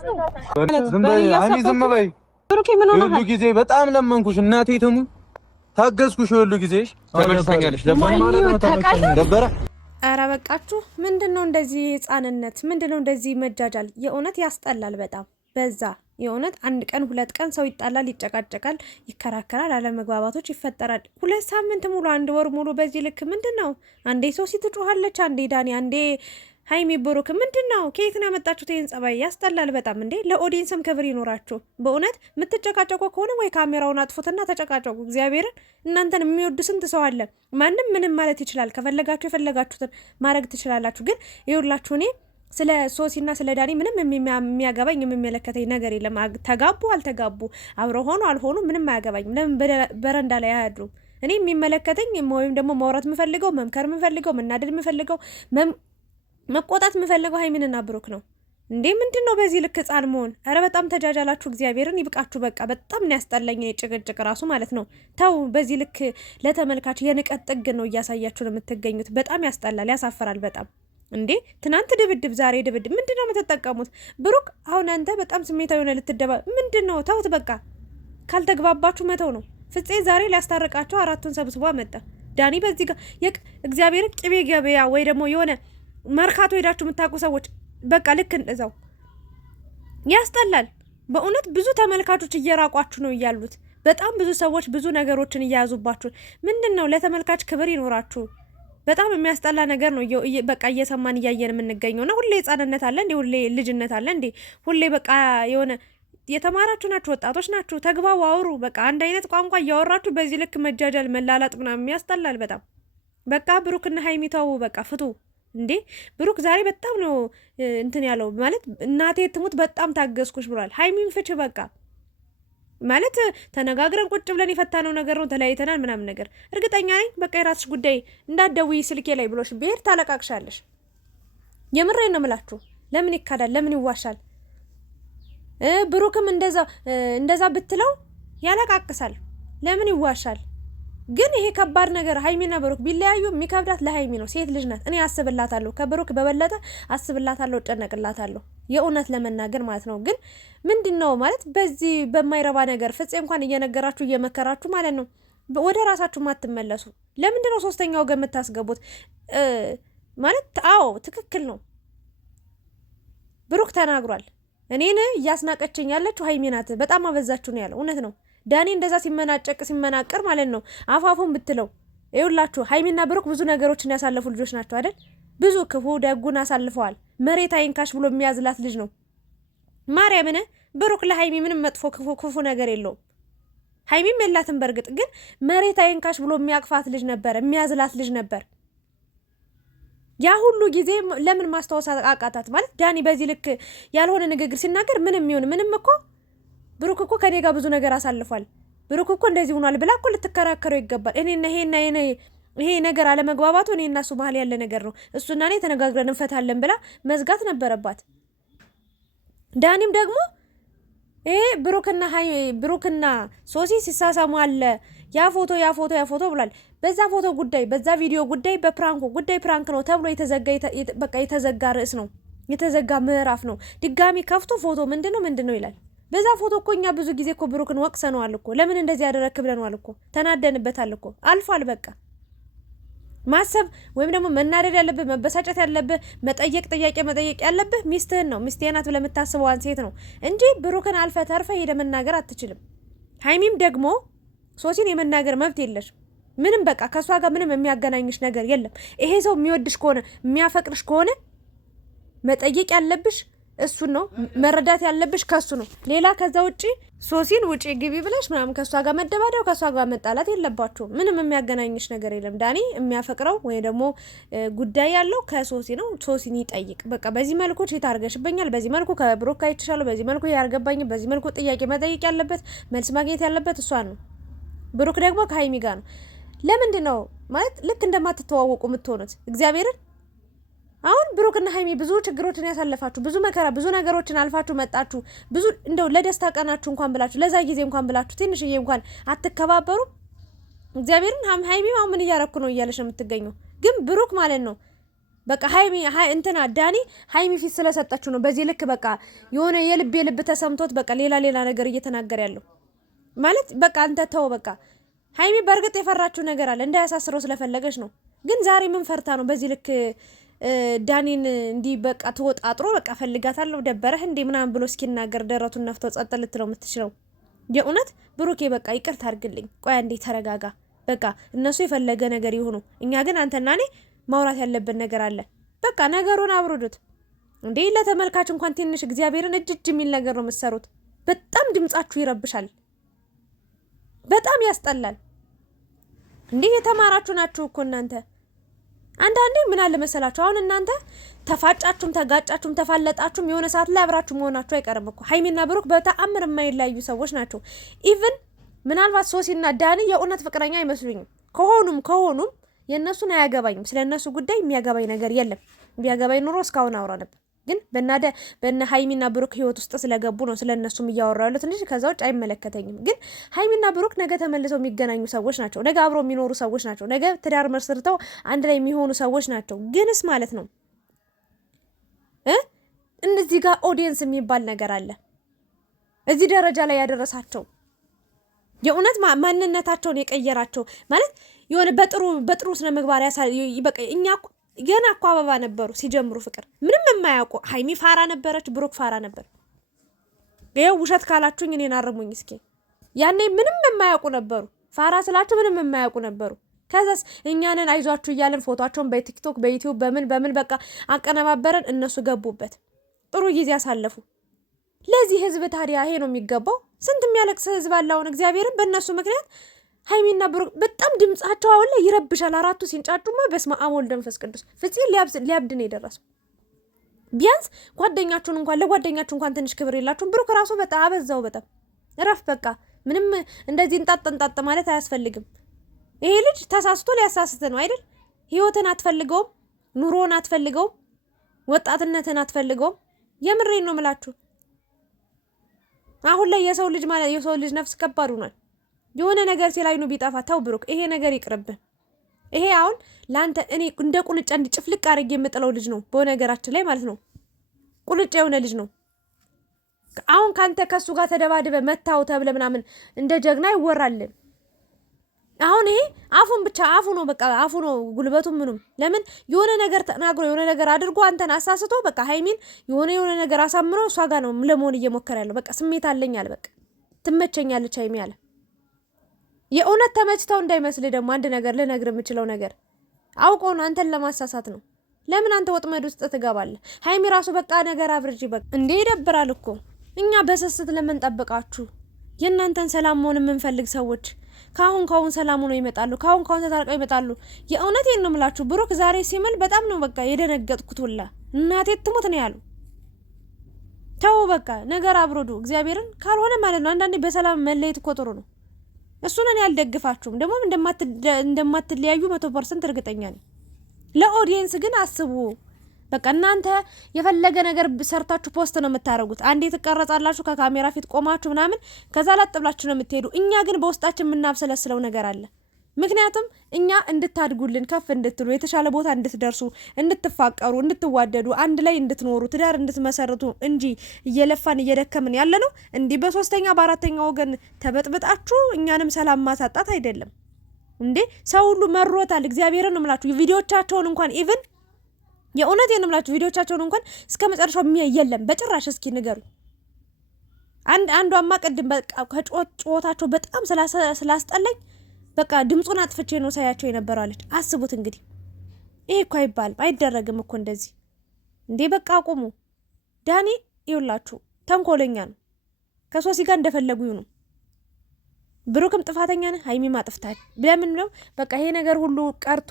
ዝም በይ ሃይሚ ዝም በይ። ብሩኬ ምን ሆነሃል? ሁሉ ጊዜ በጣም ለመንኩሽ እናቴ ትሙ ታገዝኩሽ። ሁሉ ጊዜ ተመልሰኛለሽ። ደበረ። ኧረ በቃችሁ። ምንድነው እንደዚህ ህፃንነት? ምንድነው እንደዚህ መጃጃል? የእውነት ያስጠላል በጣም በዛ። የእውነት አንድ ቀን ሁለት ቀን ሰው ይጣላል፣ ይጨቃጨቃል፣ ይከራከራል፣ አለመግባባቶች ይፈጠራል። 2 ሳምንት ሙሉ 1 ወር ሙሉ በዚህ ልክ ምንድነው? አንዴ ሶሲ ትጮሃለች፣ አንዴ ዳኒ፣ አንዴ ሃይሚ ብሩክ። ምንድነው? ከየት ነው ያመጣችሁት ይሄን ጸባይ? ያስጠላል በጣም እንዴ። ለኦዲየንስም ክብር ይኖራችሁ። በእውነት የምትጨቃጨቁ ከሆነ ወይ ካሜራውን አጥፉትና ተጨቃጨቁ። እግዚአብሔርን እናንተን የሚወዱ ስንት ሰው አለ። ማንም ምንም ማለት ይችላል። ከፈለጋችሁ የፈለጋችሁትን ማድረግ ትችላላችሁ። ግን ይኸውላችሁ እኔ ስለ ሶሲና ስለ ዳኒ ምንም የሚያገባኝ የሚመለከተኝ ነገር የለም። ተጋቡ አልተጋቡ አብረው ሆኑ አልሆኑ ምንም አያገባኝም። ለምን በረንዳ ላይ አያድሩም? እኔ የሚመለከተኝ ወይም ደግሞ ማውራት የምፈልገው መምከር የምፈልገው መናደድ የምፈልገው መቆጣት የምፈልገው ሃይሚንና ብሩክ ነው። እንዴ ምንድን ነው በዚህ ልክ ህፃን መሆን? ኧረ በጣም ተጃጃላችሁ። እግዚአብሔርን ይብቃችሁ። በቃ በጣም ነው ያስጠላኝ ጭቅጭቅ ራሱ ማለት ነው። ተው በዚህ ልክ ለተመልካች የንቀት ጥግ ነው እያሳያችሁ ነው የምትገኙት። በጣም ያስጠላል፣ ያሳፈራል በጣም እንዴ። ትናንት ድብድብ፣ ዛሬ ድብድብ። ምንድነው የምትጠቀሙት? ብሩክ አሁን አንተ በጣም ስሜታዊ ሆነ ልትደባ ምንድነው? ተውት በቃ። ካልተግባባችሁ መተው ነው። ፍፄ ዛሬ ሊያስታርቃቸው 4ቱን ሰብስቦ መጣ። ዳኒ በዚህ ጋር እግዚአብሔር ቅቤ ገበያ ወይ ደግሞ የሆነ መርካቶ ሄዳችሁ የምታውቁ ሰዎች በቃ ልክ እንደዛው ያስጠላል በእውነት። ብዙ ተመልካቾች እየራቋችሁ ነው እያሉት። በጣም ብዙ ሰዎች ብዙ ነገሮችን እያያዙባችሁ። ምንድነው? ለተመልካች ክብር ይኖራችሁ። በጣም የሚያስጠላ ነገር ነው በቃ እየሰማን እያየን የምንገኘው እና ሁሌ ህፃንነት አለ እንዴ? ሁሌ ልጅነት አለ እንዴ? ሁሌ በቃ የሆነ የተማራችሁ ናችሁ፣ ወጣቶች ናችሁ፣ ተግባቡ፣ አውሩ። በቃ አንድ አይነት ቋንቋ እያወራችሁ በዚህ ልክ መጃጃል፣ መላላጥ ምናምን ያስጠላል በጣም። በቃ ብሩክና ሃይሚ ተው በቃ ፍቱ እንዴ። ብሩክ ዛሬ በጣም ነው እንትን ያለው ማለት እናቴ ትሙት በጣም ታገዝኩሽ ብሏል። ሃይሚን ፍች በቃ ማለት ተነጋግረን ቁጭ ብለን የፈታነው ነገር ነው። ተለያይተናል ምናምን ነገር እርግጠኛ ነኝ። በቃ የራስሽ ጉዳይ እንዳትደውይ ስልኬ ላይ ብሎሽ ብሄድ ታለቃቅሻለሽ። የምሬን ነው የምላችሁ። ለምን ይካዳል? ለምን ይዋሻል? ብሩክም እንደዛ ብትለው ያለቃቅሳል። ለምን ይዋሻል? ግን ይሄ ከባድ ነገር ሃይሚና ብሩክ ቢለያዩ የሚከብዳት ለሃይሚ ነው። ሴት ልጅ ናት። እኔ አስብላታለሁ፣ ከብሩክ በበለጠ አስብላታለሁ፣ ጨነቅላታለሁ የእውነት ለመናገር ማለት ነው። ግን ምንድነው ማለት በዚህ በማይረባ ነገር ፍፄ እንኳን እየነገራችሁ እየመከራችሁ ማለት ነው ወደ ራሳችሁ ማትመለሱ ለምንድነው? ሶስተኛው ወገን የምታስገቡት ማለት አዎ ትክክል ነው። ብሩክ ተናግሯል። እኔን እያስናቀችኝ ያለችው ሃይሚ ናት፣ በጣም አበዛችሁ ነው ያለው። እውነት ነው። ዳኒ እንደዛ ሲመናቀር ማለት ነው አፋፉን ብትለው ይኸውላችሁ ሃይሚና ብሩክ ብዙ ነገሮችን ያሳለፉ ልጆች ናቸው አይደል? ብዙ ክፉ ደጉን አሳልፈዋል። መሬት አይንካሽ ብሎ የሚያዝላት ልጅ ነው ማርያምን። ብሩክ ለሃይሚ ምንም መጥፎ ክፉ ነገር የለውም። ሃይሚም የላትም በእርግጥ ግን መሬት አይንካሽ ብሎ የሚያቅፋት ልጅ ነበር፣ የሚያዝላት ልጅ ነበር። ያ ሁሉ ጊዜ ለምን ማስታወስ አቃታት? ማለት ዳኒ በዚህ ልክ ያልሆነ ንግግር ሲናገር ምንም ይሁን ምንም እኮ ብሩክ እኮ ከኔ ጋር ብዙ ነገር አሳልፏል፣ ብሩክ እኮ እንደዚህ ሆኗል ብላ እኮ ልትከራከረው ይገባል። ይሄ ነገር አለመግባባቱ እኔ እና እሱ መሀል ያለ ነገር ነው፣ እሱና እኔ ተነጋግረን እንፈታለን ብላ መዝጋት ነበረባት። ዳኒም ደግሞ ይሄ ብሩክና ሶሲ ሲሳሳሙ አለ ያ ፎቶ ብሏል። በዛ ፎቶ ጉዳይ፣ በዛ ቪዲዮ ጉዳይ፣ በፕራንኩ ጉዳይ ፕራንክ ነው ተብሎ የተዘጋ ርዕስ ነው፣ የተዘጋ ምዕራፍ ነው። ድጋሚ ከፍቶ ፎቶ ምንድነው ይላል። በዛ ፎቶ እኮ እኛ ብዙ ጊዜ እኮ ብሩክን ወቅሰነዋል እኮ። ለምን እንደዚህ ያደረክ ብለነዋል እኮ። ተናደንበታል እኮ። አልፏል በቃ። ማሰብ ወይም ደግሞ መናደድ ያለብህ መበሳጨት ያለብህ ጥያቄ መጠየቅ ያለብህ ሚስትህን ነው። ሚስቴ ናት ብለህ የምታስበዋን ሴት ነው እንጂ ብሩክን አልፈ ተርፈ ሄደ መናገር አትችልም። ሃይሚም ደግሞ ሶሲን የመናገር መብት የለሽ ምንም በቃ ከሷ ጋር ምንም የሚያገናኝሽ ነገር የለም። ይሄ ሰው የሚወድሽ ከሆነ የሚያፈቅርሽ ከሆነ መጠየቅ ያለብሽ እሱን ነው፣ መረዳት ያለብሽ ከሱ ነው። ሌላ ከዛ ውጪ ሶሲን ውጪ ግቢ ብለሽ ምናምን ከሷ ጋር መደባደብ ከሷ ጋር መጣላት የለባችሁም። ምንም የሚያገናኝሽ ነገር የለም። ዳኒ የሚያፈቅረው ወይ ደግሞ ጉዳይ ያለው ከሶሲ ነው። ሶሲን ይጠይቅ በቃ። በዚህ መልኩ ቺት አድርገሽብኛል፣ በዚህ መልኩ ከብሩክ አይተሻለሁ፣ በዚህ መልኩ ያርገባኝ፣ በዚህ መልኩ ጥያቄ መጠየቅ ያለበት መልስ ማግኘት ያለበት እሷን ነው። ብሩክ ደግሞ ከሃይሚ ጋር ነው። ለምንድን ነው ማለት ልክ እንደማትተዋወቁ የምትሆኑት? እግዚአብሔርን አሁን ብሩክና ሃይሚ ብዙ ችግሮችን ያሳለፋችሁ፣ ብዙ መከራ፣ ብዙ ነገሮችን አልፋችሁ መጣችሁ። ብዙ እንደው ለደስታ ቀናችሁ እንኳን ብላችሁ ለዛ ጊዜ እንኳን ብላችሁ ትንሽዬ እንኳን አትከባበሩ? እግዚአብሔርን ሃይሚ ምን እያረኩ ነው እያለሽ ነው የምትገኘው። ግን ብሩክ ማለት ነው በቃ ሃይሚ እንትና ዳኒ ሃይሚ ፊት ስለሰጠችው ነው በዚህ ልክ በቃ የሆነ የልብ ተሰምቶት በቃ ሌላ ነገር እየተናገረ ያለው ማለት በቃ አንተ ተው በቃ ሃይሚ በርግጥ የፈራችው ነገር አለ እንዳያሳስረው ስለፈለገች ነው። ግን ዛሬ ምን ፈርታ ነው በዚህ ልክ ዳኒን እንዲህ በቃ ተወጣጥሮ በቃ ፈልጋታለሁ ደበረህ እንዴ ምናምን ብሎ እስኪናገር ደረቱን ነፍቶ ጸጥ ልትለው የምትችለው? የእውነት ብሩኬ በቃ ይቅርታ አድርግልኝ፣ ቆይ አንዴ ተረጋጋ። በቃ እነሱ የፈለገ ነገር ይሁኑ፣ እኛ ግን አንተና እኔ ማውራት ያለብን ነገር አለ። በቃ ነገሩን አብሩዱት እንዴ። ለተመልካች እንኳን ትንሽ እግዚአብሔርን እጅ የሚል ነገር ነው የምትሰሩት። በጣም ድምጻችሁ ይረብሻል፣ በጣም ያስጠላል። እንዴ የተማራችሁ ናችሁ እኮ እናንተ። አንዳንዴ ምን አለ መሰላችሁ አሁን እናንተ ተፋጫችሁም ተጋጫችሁም ተፋለጣችሁም የሆነ ሰዓት ላይ አብራችሁ መሆናችሁ አይቀርም እኮ። ሃይሚና ብሩክ በተአምር የማይለያዩ ሰዎች ናቸው። ኢቭን ምናልባት ሶሲና ዳኒ የእውነት ፍቅረኛ አይመስሉኝም። ከሆኑም የእነሱን አያገባኝም። ስለ እነሱ ጉዳይ የሚያገባኝ ነገር የለም። ቢያገባኝ ኑሮ እስካሁን አውራ ነበር። ግን በእነ ሃይሚና ብሩክ ህይወት ውስጥ ስለገቡ ነው ስለ እነሱም እያወራሁ ያሉት እንጂ ከዛ ውጭ አይመለከተኝም። ግን ሃይሚና ብሩክ ነገ ተመልሰው የሚገናኙ ሰዎች ናቸው። ነገ አብረው የሚኖሩ ሰዎች ናቸው። ነገ ትዳር መስርተው አንድ ላይ የሚሆኑ ሰዎች ናቸው። ግንስ ማለት ነው እነዚህ ጋር ኦዲየንስ የሚባል ነገር አለ እዚህ ደረጃ ላይ ያደረሳቸው የእውነት ማንነታቸውን የቀየራቸው ማለት የሆነ በጥሩ ስነ ምግባር በቃ እኛ ገና እኮ አበባ ነበሩ ሲጀምሩ ፍቅር ምንም የማያውቁ። ሃይሚ ፋራ ነበረች፣ ብሩክ ፋራ ነበር። ይሄው ውሸት ካላችሁኝ እኔን አርሙኝ እስኪ። ያኔ ምንም የማያውቁ ነበሩ። ፋራ ስላችሁ ምንም የማያውቁ ነበሩ። ከዛስ እኛንን አይዟችሁ እያለን ፎቶአቸውን በቲክቶክ በዩቲዩብ በምን በቃ አቀነባበረን። እነሱ ገቡበት፣ ጥሩ ጊዜ አሳለፉ። ለዚህ ህዝብ ታዲያ ይሄ ነው የሚገባው? ስንት የሚያለቅስ ህዝብ አላውን እግዚአብሔርን በእነሱ ምክንያት ሃይሚና ብሩክ በጣም ድምጻቸው አሁን ላይ ይረብሻል። አራቱ ሲንጫጩማ በስመ አብ ወልድ መንፈስ ቅዱስ ፍፄ ሊያብድ ነው የደረሰው። ቢያንስ ለጓደኛችሁ እንኳን ትንሽ ክብር የላችሁም። ብሩክ ራሱ በጣም አበዛው። በጣም እረፍ በቃ። ምንም እንደዚህ እንጣጥ ማለት አያስፈልግም። ይሄ ልጅ ተሳስቶ ሊያሳስት ነው አይደል? ህይወትን አትፈልገውም፣ ኑሮን አትፈልገውም፣ ወጣትነትን አትፈልገውም። የምሬን ነው ምላችሁ። አሁን ላይ የሰው ልጅ ነፍስ ከባድ ሆኗል። የሆነ ነገር ሲላይኑ ቢጠፋ ተው ብሩክ፣ ይሄ ነገር ይቅርብህ። ይሄ አሁን ላንተ እኔ እንደ ቁንጫ እንዲጭፍልቅ አድርጌ የምጥለው ልጅ ነው በነገራችን ላይ ማለት ነው። ቁልጭ የሆነ ልጅ ነው። አሁን ካንተ ከሱ ጋር ተደባድበ መታው ተብለ ምናምን እንደ ጀግና ይወራል። አሁን ይሄ አፉ ነው በቃ አፉ ነው ጉልበቱ ምኑም። ለምን የሆነ ነገር ተናግሮ የሆነ ነገር አድርጎ አንተን አሳስቶ በቃ ሃይሚን የሆነ ነገር አሳምሮ እሷ ጋር ነው ለመሆን እየሞከረ ያለው። በቃ ስሜት አለኝ አለ፣ በቃ ትመቸኛለች ሃይሚ አለ። የእውነት ተመችተው እንዳይመስል ደግሞ አንድ ነገር ልነግር የምችለው ነገር አውቀው ነው አንተን ለማሳሳት ነው። ለምን አንተ ወጥመድ ውስጥ ትገባለህ? ሃይሚ ራሱ በቃ ነገር አብርጂ በቃ እንዴ ይደብራል እኮ። እኛ በስስት ለምን ጠብቃችሁ? የእናንተን ሰላም መሆን የምንፈልግ ሰዎች ካሁን ሰላም ሆኖ ይመጣሉ። ካሁን ተታርቀው ይመጣሉ። የእውነት ነው የምላችሁ። ብሩክ ዛሬ ሲምል በጣም ነው በቃ የደነገጥኩት ሁላ። እናቴ ትሙት ነው ያሉ። ተው በቃ ነገር አብሮዱ እግዚአብሔርን ካልሆነ ማለት ነው። አንዳንዴ በሰላም መለየት እኮ ጥሩ ነው። እሱን እኔ አልደግፋችሁም። ደግሞ እንደማትለያዩ 100% እርግጠኛ ነኝ። ለኦዲየንስ ግን አስቡ። በቃ እናንተ የፈለገ ነገር ሰርታችሁ ፖስት ነው የምታረጉት። አንዴ ትቀረጻላችሁ ከካሜራ ፊት ቆማችሁ ምናምን፣ ከዛ ላጥ ብላችሁ ነው የምትሄዱ። እኛ ግን በውስጣችን የምናብሰለስለው ነገር አለ። ምክንያቱም እኛ እንድታድጉልን፣ ከፍ እንድትሉ፣ የተሻለ ቦታ እንድትደርሱ፣ እንድትፋቀሩ፣ እንድትዋደዱ፣ አንድ ላይ እንድትኖሩ፣ ትዳር እንድትመሰርቱ እንጂ እየለፋን እየደከምን ያለ ነው እንዲህ በሶስተኛ በአራተኛ ወገን ተበጥብጣችሁ እኛንም ሰላም ማሳጣት አይደለም እንዴ። ሰው ሁሉ መሮታል። እግዚአብሔርን ነው የምላችሁ። ቪዲዮቻቸውን እንኳን ኢቭን የእውነቴን ነው የምላችሁ ቪዲዮቻቸውን እንኳን እስከ መጨረሻው የሚያይ የለም በጭራሽ። እስኪ ንገሩ። አንዷማ ቅድም በቃ ከጮታቸው በጣም ስላስጠላኝ በቃ ድምጹን አጥፍቼ ነው ሳያቸው የነበራለች። አስቡት እንግዲህ። ይሄ እኮ አይባልም፣ አይደረግም እኮ እንደዚህ እንዴ። በቃ አቁሙ። ዳኒ ይውላችሁ ተንኮለኛ ነው። ከሶሲ ጋር እንደፈለጉ ይሁኑ። ብሩክም ጥፋተኛ ነው፣ ሃይሚም አጥፍታል። ለምን ነው በቃ ይሄ ነገር ሁሉ ቀርቶ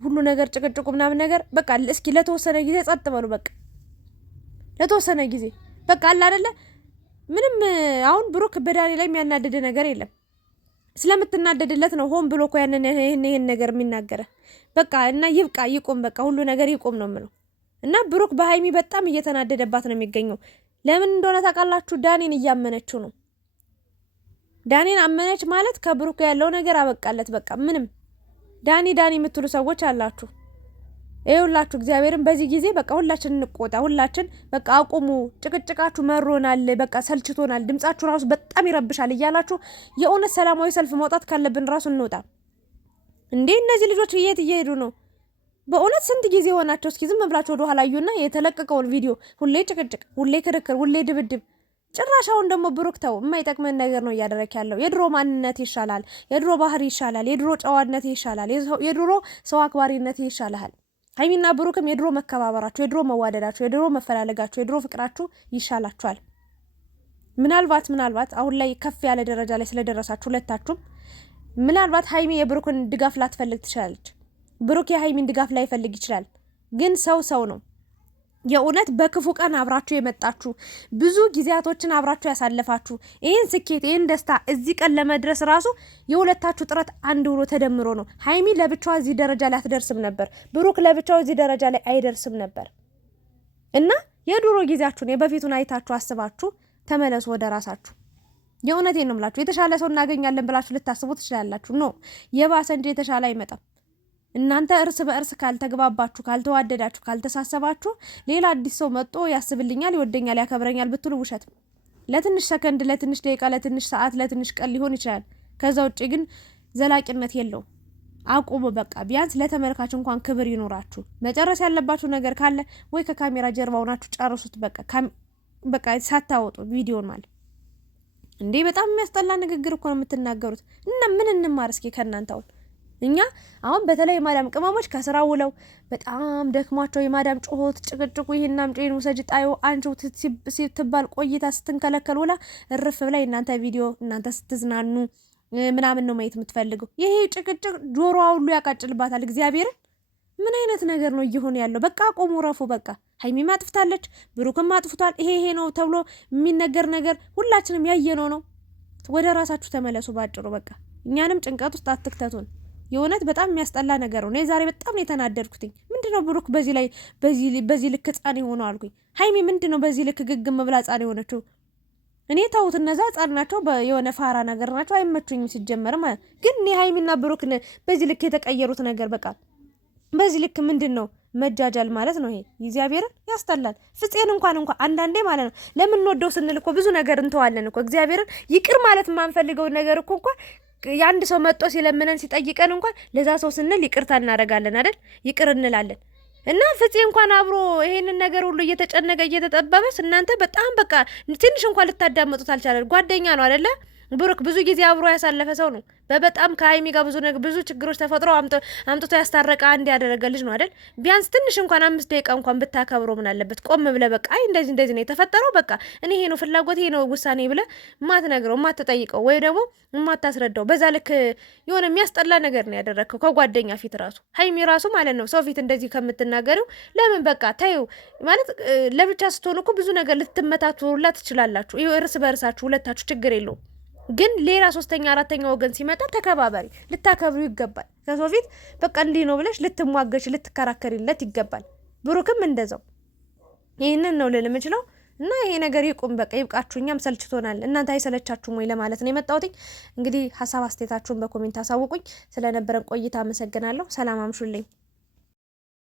ሁሉ ነገር ጭቅጭቁ ምናምን ነገር በቃ እስኪ ለተወሰነ ጊዜ ጸጥ በሉ። በቃ ለተወሰነ ጊዜ በቃ አለ አይደለ። ምንም አሁን ብሩክ በዳኒ ላይ የሚያናደደ ነገር የለም። ስለምትናደድለት ነው ሆን ብሎ እኮ ይሄን ነገር የሚናገረ። በቃ እና ይብቃ፣ ይቁም፣ በቃ ሁሉ ነገር ይቁም ነው የምለው። እና ብሩክ በሃይሚ በጣም እየተናደደባት ነው የሚገኘው። ለምን እንደሆነ ታውቃላችሁ? ዳኒን እያመነችው ነው። ዳኒን አመነች ማለት ከብሩክ ያለው ነገር አበቃለት። በቃ ምንም ዳኒ የምትሉ ሰዎች አላችሁ። ይኸውላችሁ እግዚአብሔርን በዚህ ጊዜ በቃ ሁላችን እንቆጣ። ሁላችን በቃ አቁሙ፣ ጭቅጭቃችሁ መሮናል፣ በቃ ሰልችቶናል፣ ድምጻችሁ ራሱ በጣም ይረብሻል እያላችሁ የእውነት ሰላማዊ ሰልፍ መውጣት ካለብን ራሱ እንውጣ። እንዴ እነዚህ ልጆች የት እየሄዱ ነው? በእውነት ስንት ጊዜ ሆናቸው? እስኪ ዝም ብላችሁ ወደ ኋላ እዩና የተለቀቀውን ቪዲዮ ሁሌ ጭቅጭቅ፣ ሁሌ ክርክር፣ ሁሌ ድብድብ። ጭራሻውን ደግሞ ብሩክ ተው፣ የማይጠቅመን ነገር ነው እያደረክ ያለው። የድሮ ማንነት ይሻላል፣ የድሮ ባህሪ ይሻላል፣ የድሮ ጨዋነት ይሻላል፣ የድሮ ሰው አክባሪነት ይሻላል። ሀይሚና ብሩክም የድሮ መከባበራችሁ፣ የድሮ መዋደዳችሁ፣ የድሮ መፈላለጋችሁ፣ የድሮ ፍቅራችሁ ይሻላችኋል። ምናልባት አሁን ላይ ከፍ ያለ ደረጃ ላይ ስለደረሳችሁ ሁለታችሁም ምናልባት ሀይሚ የብሩክን ድጋፍ ላትፈልግ ትችላለች፣ ብሩክ የሀይሚን ድጋፍ ላይፈልግ ይችላል። ግን ሰው ነው። የእውነት በክፉ ቀን አብራችሁ የመጣችሁ ብዙ ጊዜያቶችን አብራችሁ ያሳለፋችሁ ይህን ስኬት ይህን ደስታ እዚህ ቀን ለመድረስ ራሱ የሁለታችሁ ጥረት አንድ ብሎ ተደምሮ ነው። ሀይሚ ለብቻዋ እዚህ ደረጃ ላይ አትደርስም ነበር፣ ብሩክ ለብቻው እዚህ ደረጃ ላይ አይደርስም ነበር። እና የድሮ ጊዜያችሁን የበፊቱን አይታችሁ አስባችሁ ተመለሱ ወደ ራሳችሁ። የእውነቴን ነው የምላችሁ። የተሻለ ሰው እናገኛለን ብላችሁ ልታስቡ ትችላላችሁ። ኖ የባሰ እንጂ የተሻለ አይመጣም። እናንተ እርስ በእርስ ካልተግባባችሁ፣ ካልተዋደዳችሁ፣ ካልተሳሰባችሁ ሌላ አዲስ ሰው መጥቶ ያስብልኛል፣ ይወደኛል፣ ያከብረኛል ብትሉ ውሸት። ለትንሽ ሰከንድ፣ ለትንሽ ደቂቃ፣ ለትንሽ ሰዓት፣ ለትንሽ ቀን ሊሆን ይችላል። ከዛ ውጭ ግን ዘላቂነት የለው። አቁሙ በቃ። ቢያንስ ለተመልካች እንኳን ክብር ይኖራችሁ። መጨረስ ያለባችሁ ነገር ካለ ወይ ከካሜራ ጀርባ ሆናችሁ ጨርሱት። በቃ ሳታወጡ ቪዲዮን ማለት እንዴ! በጣም የሚያስጠላ ንግግር እኮ ነው የምትናገሩት። እና ምን እንማር እስኪ ከእናንተው? እኛ አሁን በተለይ የማዳም ቅመሞች ከስራ ውለው በጣም ደክሟቸው የማዳም ጮሆት ጭቅጭቁ፣ ይሄን አምጪን ውሰጅ ጣዩ አንቺው ስትባል ቆይታ ስትንከለከል ውላ እርፍ ብላ እናንተ ቪዲዮ እናንተ ስትዝናኑ ምናምን ነው ማየት የምትፈልገው። ይሄ ጭቅጭቅ ጆሮዋ ሁሉ ያቃጭልባታል። እግዚአብሔርን ምን አይነት ነገር ነው እየሆነ ያለው? በቃ ቆሙ፣ ረፉ። በቃ ሀይሚም አጥፍታለች፣ ብሩክም አጥፍቷል። ይሄ ነው ተብሎ የሚነገር ነገር ሁላችንም ያየነው ነው። ወደ ራሳችሁ ተመለሱ ባጭሩ። በቃ እኛንም ጭንቀት ውስጥ አትክተቱን። የእውነት በጣም የሚያስጠላ ነገር ነው። ዛሬ በጣም ነው የተናደድኩትኝ። ምንድነው ብሩክ በዚህ ልክ ህፃን የሆነው አልኩኝ። ሀይሚ ምንድነው በዚህ ልክ ግግም ብላ ህፃን የሆነችው? እኔ ተውት፣ እነዛ ህፃን ናቸው፣ የሆነ ፋራ ነገር ናቸው፣ አይመቹኝም ሲጀመር ማለት ግን እኔ ሀይሚና ብሩክ በዚህ ልክ የተቀየሩት ነገር በቃ በዚህ ልክ ምንድን ነው መጃጃል ማለት ነው። ይሄ እግዚአብሔርን ያስጠላል። ፍፄን እንኳን አንዳንዴ ማለት ነው ለምንወደው ስንል እኮ ብዙ ነገር እንተዋለን እኮ። እግዚአብሔርን ይቅር ማለት የማንፈልገውን ነገር እኮ እንኳን የአንድ ሰው መጥቶ ሲለምነን ሲጠይቀን እንኳን ለዛ ሰው ስንል ይቅርታ እናደርጋለን አይደል? ይቅር እንላለን። እና ፍፄ እንኳን አብሮ ይሄንን ነገር ሁሉ እየተጨነቀ እየተጠበበስ እናንተ በጣም በቃ ትንሽ እንኳን ልታዳመጡት አልቻለን። ጓደኛ ነው አይደለ? ብሩክ ብዙ ጊዜ አብሮ ያሳለፈ ሰው ነው። በጣም ከሀይሚ ጋር ብዙ ችግሮች ተፈጥሮ አምጥቶ ያስታረቀ አንድ ያደረገ ልጅ ነው አይደል? ቢያንስ ትንሽ እንኳን 5 ደቂቃ እንኳን ብታከብሮ ምን አለበት? ቆም ብለህ በቃ አይ እንደዚህ ነው የተፈጠረው፣ በቃ እኔ ይሄ ነው ፍላጎት፣ ይሄ ነው ውሳኔ ብለህ ማትነግረው፣ ማትጠይቀው ወይ ደግሞ ማታስረዳው በዛ ልክ የሆነ የሚያስጠላ ነገር ነው ያደረግከው ከጓደኛ ፊት ራሱ። ሀይሚ ራሱ ማለት ነው ሰው ፊት እንደዚህ ከምትናገሪው ለምን በቃ ታዩ ማለት ለብቻ ስትሆኑ እኮ ብዙ ነገር ልትመታቱላ ትችላላችሁ። ይሄ እርስ በእርሳችሁ ሁለታችሁ ችግር የለውም። ግን ሌላ 3ኛ 4ኛ ወገን ሲመጣ ተከባበሪ፣ ልታከብሩ ይገባል። ከሰው ፊት በቃ እንዲህ ነው ብለሽ ልትሟገች ልትከራከሪለት ይገባል። ብሩክም እንደዛው። ይህንን ነው ልል የምችለው። እና ይሄ ነገር ይቁም፣ በቃ ይብቃችሁ። እኛም ሰልችቶናል። እናንተ አይሰለቻችሁም ወይ ለማለት ነው የመጣሁት። እንግዲህ ሀሳብ አስተያየታችሁን በኮሜንት አሳውቁኝ። ስለነበረን ቆይታ አመሰግናለሁ። ሰላም አምሹልኝ።